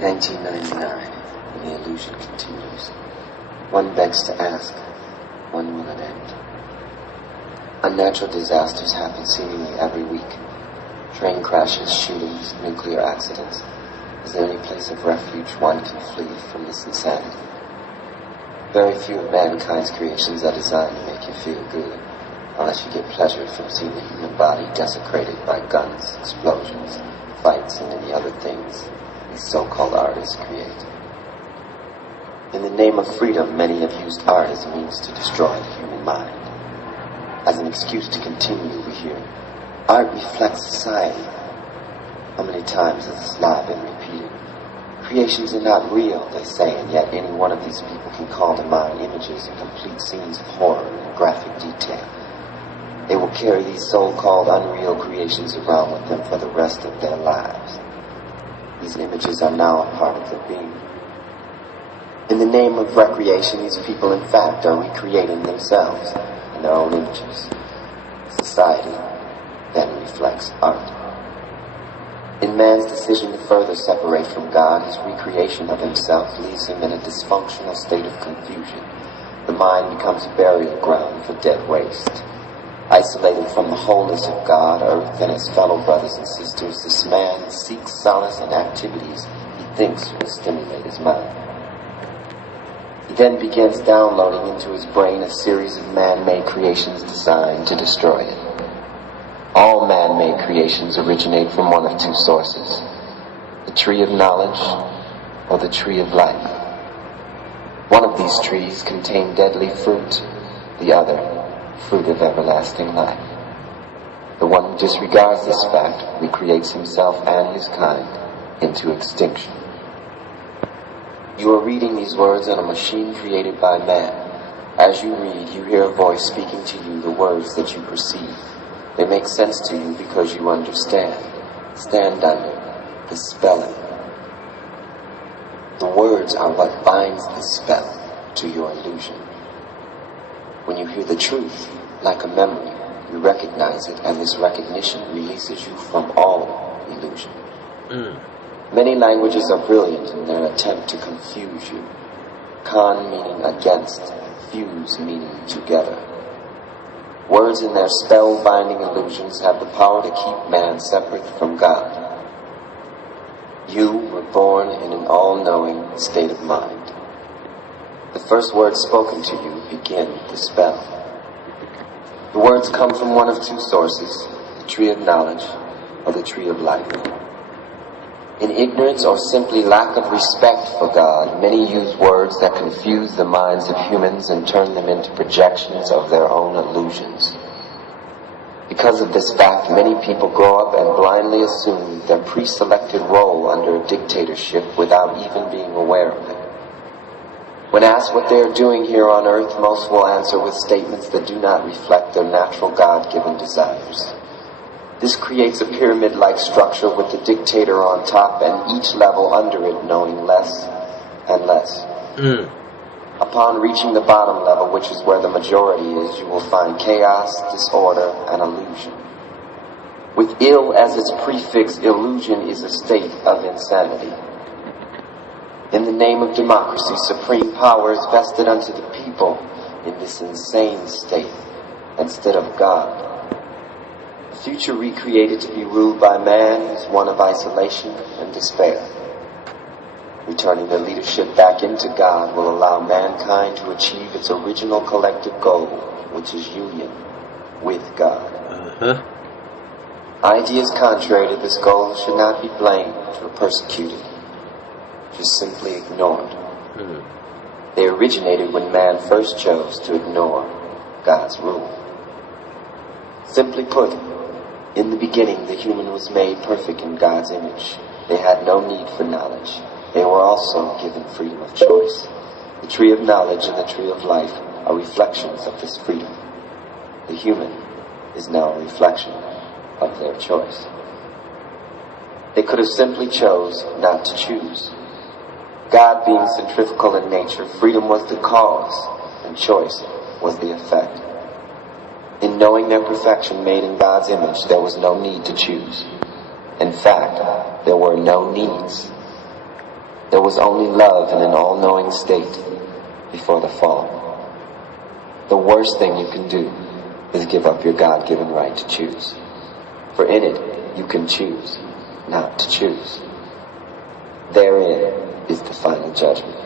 1999, and the illusion continues. One begs to ask, when will it end? Unnatural disasters happen seemingly every week. Train crashes, shootings, nuclear accidents. Is there any place of refuge one can flee from this insanity? Very few of mankind's creations are designed to make you feel good, unless you get pleasure from seeing the human body desecrated by guns, explosions, fights, and any other things these so-called artists create. In the name of freedom, many have used art as a means to destroy the human mind. As an excuse to continue, we hear, art reflects society. How many times has this lie been repeated? Creations are not real, they say, and yet any one of these people can call to mind images and complete scenes of horror and graphic detail. They will carry these so-called unreal creations around with them for the rest of their lives. These images are now a part of their being. In the name of recreation, these people in fact are recreating themselves in their own images. Society then reflects art. In man's decision to further separate from God, his recreation of himself leaves him in a dysfunctional state of confusion. The mind becomes a burial ground for dead waste. Isolated from the wholeness of God, earth, and his fellow brothers and sisters, this man seeks solace in activities he thinks will stimulate his mind. He then begins downloading into his brain a series of man-made creations designed to destroy it. All man-made creations originate from one of two sources: the tree of knowledge or the tree of life. One of these trees contains deadly fruit, the other, fruit of everlasting life. The one who disregards this fact recreates himself and his kind into extinction. You are reading these words on a machine created by man. As you read, you hear a voice speaking to you the words that you perceive. They make sense to you because you understand. Stand under the spelling. The words are what binds the spell to your illusion. When you hear the truth, like a memory, you recognize it, and this recognition releases you from all illusion. Many languages are brilliant in their attempt to confuse you. Con meaning against, fuse meaning together. Words in their spell-binding illusions have the power to keep man separate from God. You were born in an all-knowing state of mind. The first words spoken to you begin the spell. The words come from one of two sources: the tree of knowledge or the tree of life. In ignorance or simply lack of respect for God, many use words that confuse the minds of humans and turn them into projections of their own illusions. Because of this fact, many people grow up and blindly assume their pre-selected role under a dictatorship without even being aware of it. When asked what they are doing here on earth, most will answer with statements that do not reflect their natural God-given desires. This creates a pyramid-like structure with the dictator on top and each level under it knowing less and less. Upon reaching the bottom level, which is where the majority is, you will find chaos, disorder, and illusion. With ill as its prefix, illusion is a state of insanity. In the name of democracy, supreme power is vested unto the people in this insane state instead of God. The future recreated to be ruled by man is one of isolation and despair. Returning the leadership back into God will allow mankind to achieve its original collective goal, which is union with God. Ideas contrary to this goal should not be blamed or persecuted, just simply ignored. They originated when man first chose to ignore God's rule. Simply put, in the beginning, the human was made perfect in God's image. They had no need for knowledge. They were also given freedom of choice. The tree of knowledge and the tree of life are reflections of this freedom. The human is now a reflection of their choice. They could have simply chose not to choose. God being centrifugal in nature, freedom was the cause, and choice was the effect. In knowing their perfection made in God's image, there was no need to choose. In fact, there were no needs. There was only love in an all-knowing state before the fall. The worst thing you can do is give up your God-given right to choose. For in it, you can choose not to choose. Therein is the final judgment.